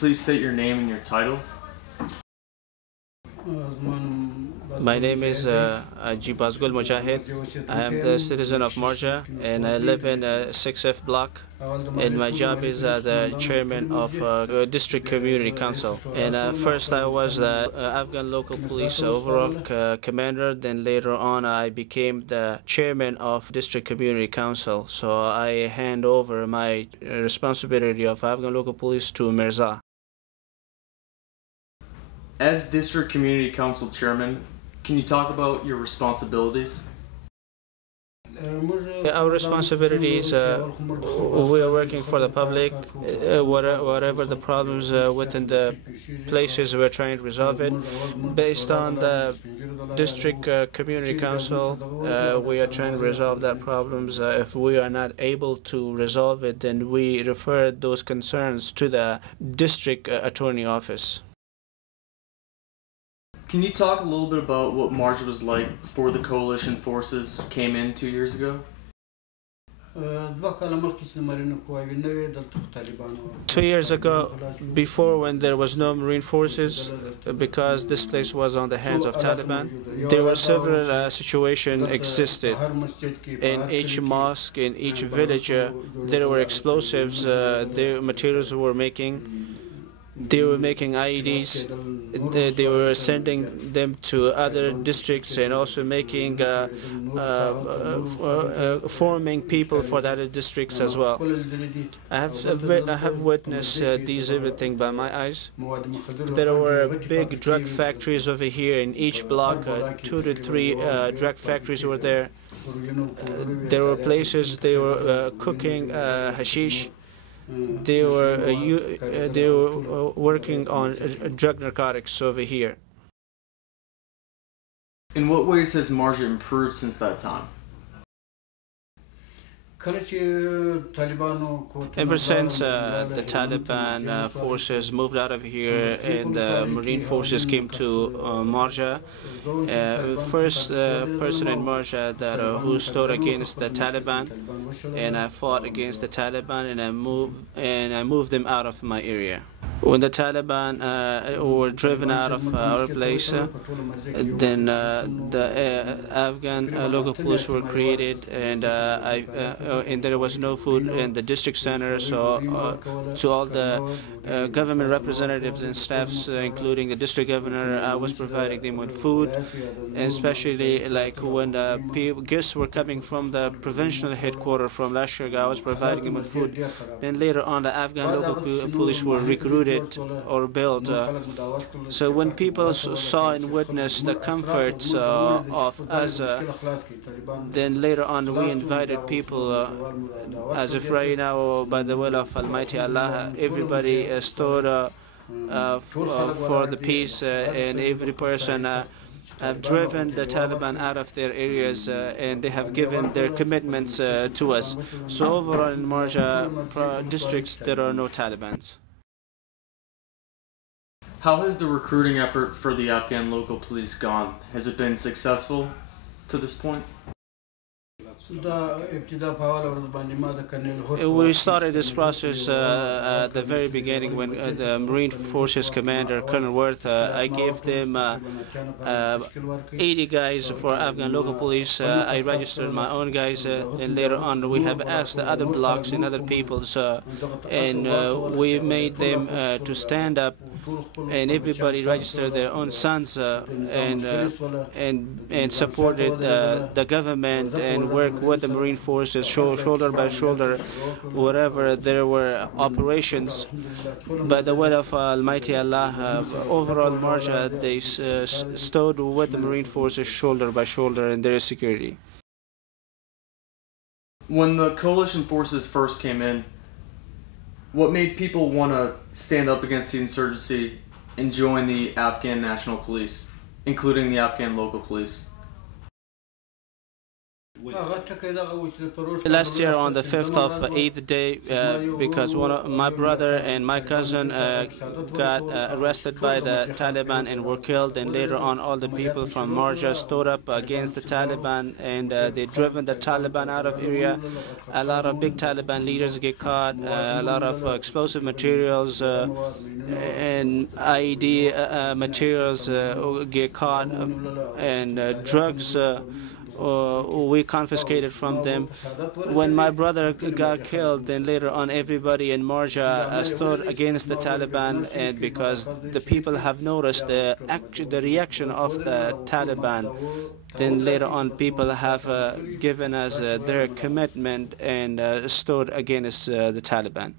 Please state your name and your title. My name is Haji Baz Gul. I am the citizen of Marjah and I live in 6F block, and my job is as a chairman of district community council. And first I was the Afghan local police overall commander, then later on I became the chairman of district community council. So I hand over my responsibility of Afghan local police to Mirza. As District Community Council Chairman, can you talk about your responsibilities? Our responsibilities, we are working for the public. Whatever the problems within the places, we're trying to resolve it. Based on the district community council, we are trying to resolve that problems. If we are not able to resolve it, then we refer those concerns to the district attorney office. Can you talk a little bit about what Marjah was like before the coalition forces came in 2 years ago? 2 years ago, before when there was no Marine forces, because this place was on the hands of Taliban, there were several situations existed. In each mosque, in each village, there were explosives, the materials were making. They were making IEDs, they were sending them to other districts and also making, forming people for the other districts as well. I have witnessed these everything by my eyes. There were big drug factories over here in each block, 2 to 3 drug factories were there. There were places they were cooking hashish. They were working on drug narcotics over here. In what ways has Marjah improved since that time? Ever since the Taliban forces moved out of here and the Marine forces came to Marjah, first person in Marjah that who stood against the Taliban, and I fought against the Taliban, and I moved them out of my area. When the Taliban were driven out of our place, then the Afghan local police were created, and there was no food in the district center. So to all the government representatives and staffs, including the district governor, I was providing them with food, and especially like when guests were coming from the provincial headquarters from Lashkar, I was providing them with food. Then later on, the Afghan local police were recruited or built. So when people saw and witnessed the comforts of us, then later on we invited people, as if right now, by the will of Almighty Allah, everybody stood for the peace, and every person have driven the Taliban out of their areas, and they have given their commitments to us. So overall in Marjah districts, there are no Talibans. How has the recruiting effort for the Afghan local police gone? Has it been successful to this point? We started this process at the very beginning when the Marine Forces Commander, Colonel Worth, I gave them 80 guys for Afghan local police. I registered my own guys, and later on we have asked the other blocks and other peoples, and we made them to stand up, and everybody registered their own sons and supported the government and worked with the Marine Forces shoulder by shoulder wherever there were operations. By the will of Almighty Allah, overall Marjah, they stood with the Marine Forces shoulder by shoulder in their security. When the coalition forces first came in, what made people want to stand up against the insurgency and join the Afghan National Police, including the Afghan local police? Last year on the 5th of 8th day, because my brother and my cousin got arrested by the Taliban and were killed, and later on all the people from Marjah stood up against the Taliban, and they driven the Taliban out of area. A lot of big Taliban leaders get caught, a lot of explosive materials and IED materials get caught, and drugs we confiscated from them. When my brother got killed, then later on everybody in Marjah stood against the Taliban, and because the people have noticed the reaction of the Taliban, then later on people have given us their commitment and stood against the Taliban.